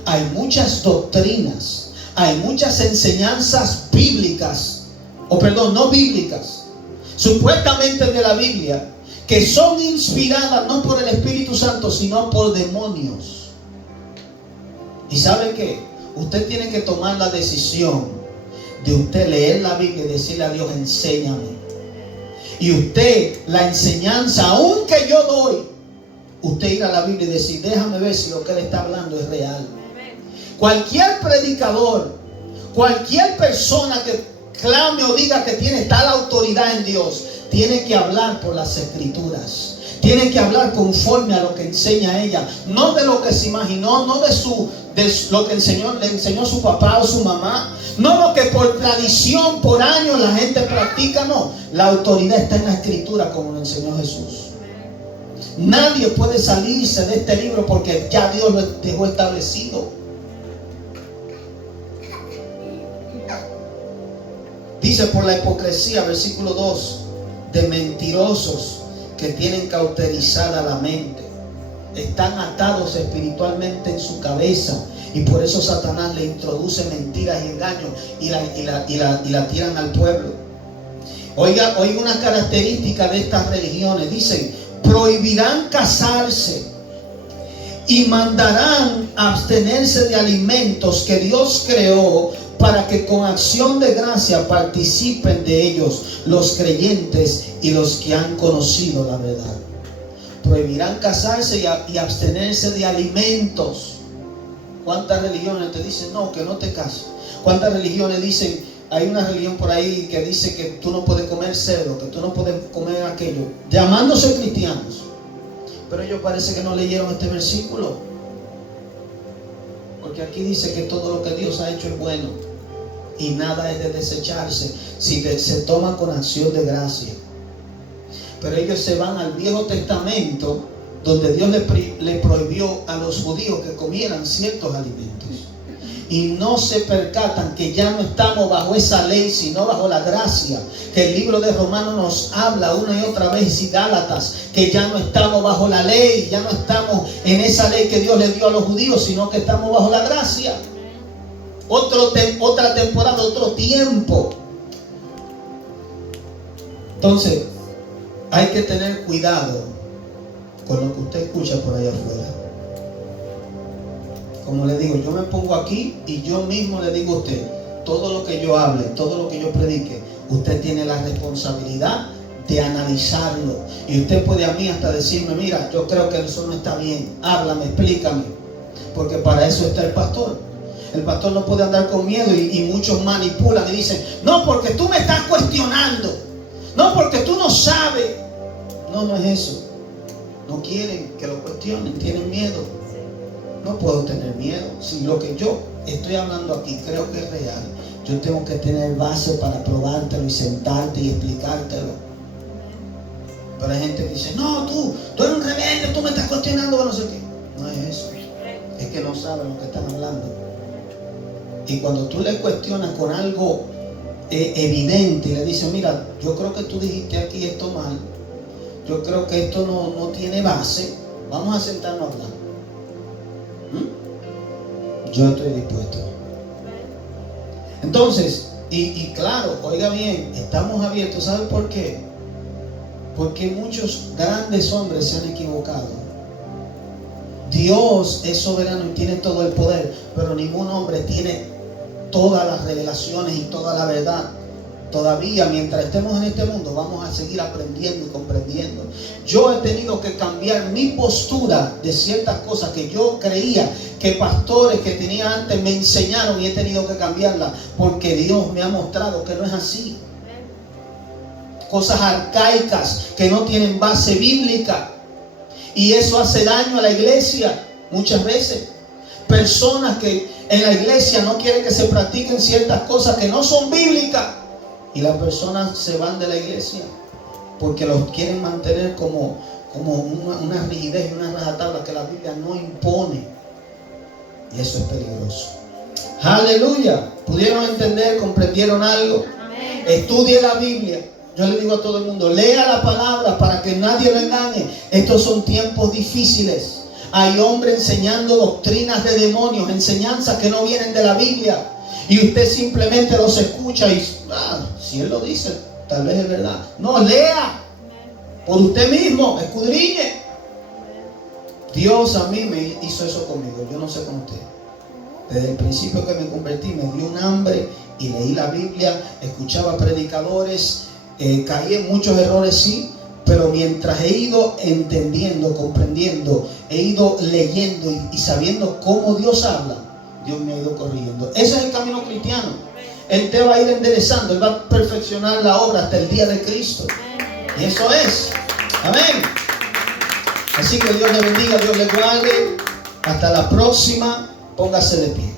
hay muchas doctrinas, hay muchas enseñanzas bíblicas, no bíblicas, supuestamente de la Biblia, que son inspiradas no por el Espíritu Santo, sino por demonios. ¿Y sabe qué? Usted tiene que tomar la decisión de usted leer la Biblia y decirle a Dios, enséñame. Y usted, la enseñanza, aunque yo doy, usted ir a la Biblia y decir, déjame ver si lo que él está hablando es real. Cualquier predicador, cualquier persona que clame o diga que tiene tal autoridad en Dios, tiene que hablar por las escrituras. Tiene que hablar conforme a lo que enseña ella, no de lo que se imaginó, no de lo que le enseñó su papá o su mamá, no lo que por tradición, por años la gente practica, no. La autoridad está en la escritura, como lo enseñó Jesús. Nadie puede salirse de este libro porque ya Dios lo dejó establecido. Dice por la hipocresía, versículo 2, de mentirosos que tienen cauterizada la mente, están atados espiritualmente en su cabeza, y por eso Satanás le introduce mentiras y engaños y la tiran al pueblo. Oiga una característica de estas religiones. Dicen, prohibirán casarse y mandarán abstenerse de alimentos que Dios creó para que con acción de gracia participen de ellos los creyentes y los que han conocido la verdad. Prohibirán casarse y abstenerse de alimentos. ¿Cuántas religiones te dicen no, que no te cases? ¿Cuántas religiones dicen, hay una religión por ahí que dice que tú no puedes comer cerdo, que tú no puedes comer aquello, llamándose cristianos? Pero ellos parece que no leyeron este versículo, porque aquí dice que todo lo que Dios ha hecho es bueno y nada es de desecharse si se toma con acción de gracia. Pero ellos se van al Viejo Testamento, donde Dios le prohibió a los judíos que comieran ciertos alimentos, y no se percatan que ya no estamos bajo esa ley, sino bajo la gracia, que el libro de Romanos nos habla una y otra vez, y Gálatas, que ya no estamos bajo la ley, ya no estamos en esa ley que Dios le dio a los judíos, sino que estamos bajo la gracia. Otra temporada, otro tiempo. Entonces hay que tener cuidado con lo que usted escucha por allá afuera. Como le digo, yo me pongo aquí y yo mismo le digo a usted, todo lo que yo hable, todo lo que yo predique, usted tiene la responsabilidad de analizarlo. Y usted puede a mí hasta decirme, mira, yo creo que eso no está bien, háblame, explícame. porque para eso está el pastor. El pastor no puede andar con miedo y muchos manipulan y dicen, no, porque tú me estás cuestionando, no, porque tú no sabes. No, no es eso. No quieren que lo cuestionen, tienen miedo. No puedo tener miedo. Si lo que yo estoy hablando aquí creo que es real, yo tengo que tener base para probártelo y sentarte y explicártelo. Pero hay gente que dice, no, tú eres un rebelde, tú me estás cuestionando, no sé qué. No es eso. Es que no saben lo que están hablando. Y cuando tú le cuestionas con algo evidente y le dices, mira, yo creo que tú dijiste aquí esto mal, yo creo que esto no tiene base, vamos a sentarnos a hablar. Yo estoy dispuesto. Entonces, y claro, oiga bien, estamos abiertos. ¿Sabe por qué? Porque muchos grandes hombres se han equivocado. Dios es soberano y tiene todo el poder, pero ningún hombre tiene todas las revelaciones y toda la verdad. Todavía, mientras estemos en este mundo, vamos a seguir aprendiendo y comprendiendo. Yo he tenido que cambiar mi postura de ciertas cosas que yo creía que pastores que tenía antes me enseñaron, y he tenido que cambiarla porque Dios me ha mostrado que no es así. Cosas arcaicas que no tienen base bíblica, y eso hace daño a la iglesia muchas veces. Personas que en la iglesia no quieren que se practiquen ciertas cosas que no son bíblicas, y las personas se van de la iglesia porque los quieren mantener como una rigidez y una rajatabla que la Biblia no impone. Y eso es peligroso. Aleluya. ¿Pudieron entender? ¿Comprendieron algo? Amén. Estudie la Biblia. Yo le digo a todo el mundo, lea la palabra para que nadie lo engañe. Estos son tiempos difíciles. Hay hombres enseñando doctrinas de demonios, enseñanzas que no vienen de la Biblia. Y usted simplemente los escucha y, si él lo dice, tal vez es verdad. No, lea por usted mismo, escudriñe. Dios a mí me hizo eso conmigo, yo no sé con usted. Desde el principio que me convertí me dio un hambre y leí la Biblia, escuchaba predicadores, caí en muchos errores, sí, pero mientras he ido entendiendo, comprendiendo, he ido leyendo y sabiendo cómo Dios habla, Dios me ha ido corrigiendo. Ese es el camino cristiano. Él te va a ir enderezando, Él va a perfeccionar la obra hasta el día de Cristo. Y eso es. Amén. Así que Dios le bendiga, Dios le guarde. Hasta la próxima. Póngase de pie.